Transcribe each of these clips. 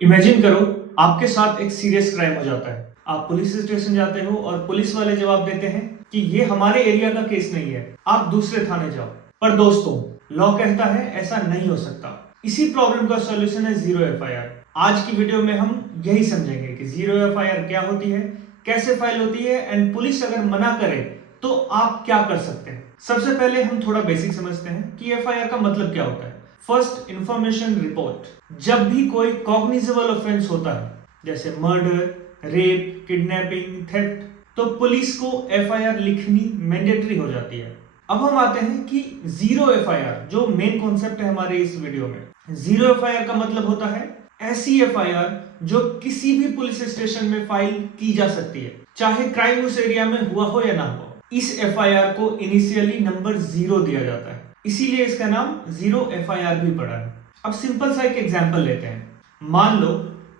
Imagine करो आपके साथ एक सीरियस क्राइम हो जाता है। आप पुलिस स्टेशन जाते हो और पुलिस वाले जवाब देते हैं कि ये हमारे एरिया का केस नहीं है, आप दूसरे थाने जाओ। पर दोस्तों, लॉ कहता है ऐसा नहीं हो सकता। इसी प्रॉब्लम का सॉल्यूशन है जीरो एफआईआर। आज की वीडियो में हम यही समझेंगे कि जीरो एफआईआर क्या होती है, कैसे फाइल होती है एंड पुलिस अगर मना करे तो आप क्या कर सकते हैं। सबसे पहले हम थोड़ा बेसिक समझते हैं कि एफआईआर का मतलब क्या होता है। First, information report. जब भी कोई कॉग्निजेबल ऑफेंस होता है जैसे मर्डर, रेप, किडनैपिंग, थेफ्ट, तो पुलिस को एफआईआर लिखनी मैंडेटरी हो जाती है। अब हम आते हैं कि जीरो एफआईआर, जो मेन कॉन्सेप्ट है हमारे इस वीडियो में। जीरो एफआईआर का मतलब होता है ऐसी एफआईआर जो किसी भी पुलिस स्टेशन में फाइल की जा सकती है, चाहे क्राइम उस एरिया में हुआ हो या ना हो। इस एफआईआर को इनिशियली नंबर 0 दिया जाता है, इसीलिए इसका नाम जीरो एफआईआर भी पड़ा है। अब सिंपल सा एक एग्जांपल लेते हैं। मान लो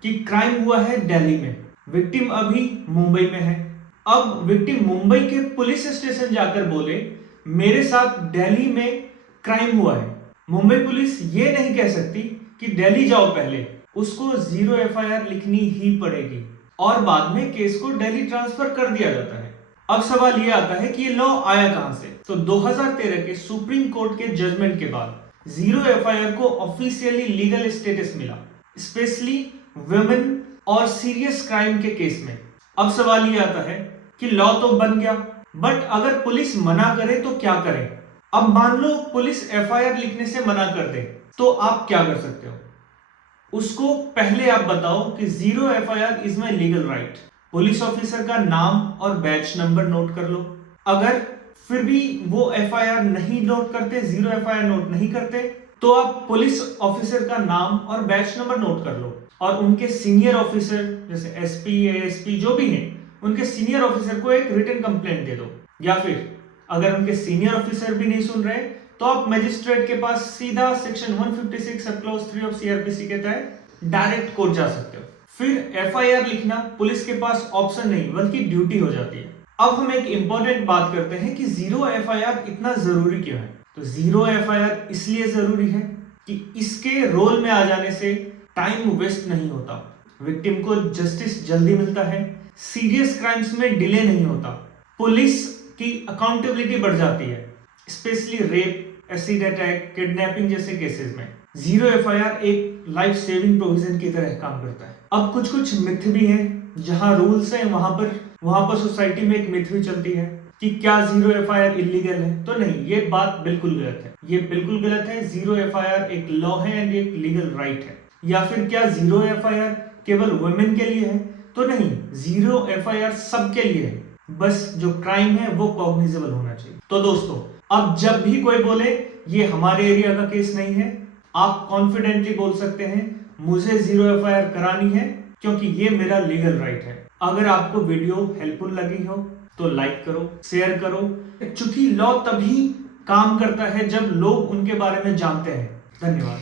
कि क्राइम हुआ है दिल्ली में, विक्टिम अभी मुंबई में है। अब विक्टिम मुंबई के पुलिस स्टेशन जाकर बोले मेरे साथ दिल्ली में क्राइम हुआ है। मुंबई पुलिस ये नहीं कह सकती कि दिल्ली जाओ पहले, उसको जीरो एफआईआर लिखनी ही पड़ेगी और बाद में केस को दिल्ली ट्रांसफर कर दिया जाता है। अब सवाल ये आता है कि ये लॉ आया कहां से। तो 2013 के सुप्रीम कोर्ट के जजमेंट के बाद जीरो एफआईआर को ऑफिशियली लीगल स्टेटस मिला, स्पेशली वुमेन और सीरियस क्राइम के केस में। अब सवाल ये आता है कि लॉ तो बन गया, बट अगर पुलिस मना करे तो क्या करें। अब मान लो पुलिस एफआईआर लिखने से मना कर दे, तो आप क्या कर सकते हो। उसको पहले आप बताओ कि zero FIR is my legal right. Police officer का नाम और बैच नंबर नोट कर लो। अगर फिर भी वो एफआईआर नहीं नोट करते, जीरो एफआईआर नोट नहीं करते, तो आप पुलिस ऑफिसर का नाम और बैच नंबर नोट कर लो और उनके सीनियर ऑफिसर जैसे एसपी, एएसपी जो भी हैं, उनके सीनियर ऑफिसर को एक रिटन कंप्लेंट दे दो। या फिर अगर उनके सीनियर ऑफिसर भी नहीं सुन रहे तो आप मजिस्ट्रेट के पास सीधा section 156 sub clause 3 of CrPC के तहत डायरेक्ट कोर्ट जा सकते हो। फिर एफआईआर लिखना पुलिस के पास ऑप्शन नहीं बल्कि ड्यूटी हो जाती है। अब हम एक इंपॉर्टेंट बात करते हैं कि जीरो एफआईआर इतना जरूरी क्यों है। तो जीरो एफआईआर इसलिए जरूरी है कि इसके रोल में आ जाने से टाइम वेस्ट नहीं होता, विक्टिम को जस्टिस जल्दी मिलता है, सीरियस क्राइम्स में डिले नहीं होता, पुलिस की अकाउंटेबिलिटी बढ़ जाती है, specially rape, acid attack, kidnapping जैसे केसेस में। जीरो एफआईआर एक लाइफ सेविंग प्रोविजन की तरह काम करता है। अब कुछ कुछ मिथ भी हैं, जहां रूल्स हैं वहां पर सोसाइटी में एक मिथ भी चलती है कि क्या जीरो एफआईआर इलीगल है। तो नहीं, ये बात बिल्कुल गलत है। ये बिल्कुल गलत है। जीरो एफआईआर एक लॉ है एंड एक लीगल राइट है। या फिर क्या जीरो एफआईआर केवल वुमेन के लिए है? तो नहीं, जीरो एफआईआर सबके लिए है, बस जो क्राइम है वो कॉग्निजेबल होना चाहिए। तो दोस्तों, अब जब भी कोई बोले ये हमारे एरिया का केस नहीं है, आप कॉन्फिडेंटली बोल सकते हैं मुझे जीरो एफआईआर करानी है क्योंकि ये मेरा लीगल राइट है। अगर आपको वीडियो हेल्पफुल लगी हो तो लाइक करो, शेयर करो, क्योंकि लॉ तभी काम करता है जब लोग उनके बारे में जानते हैं। धन्यवाद।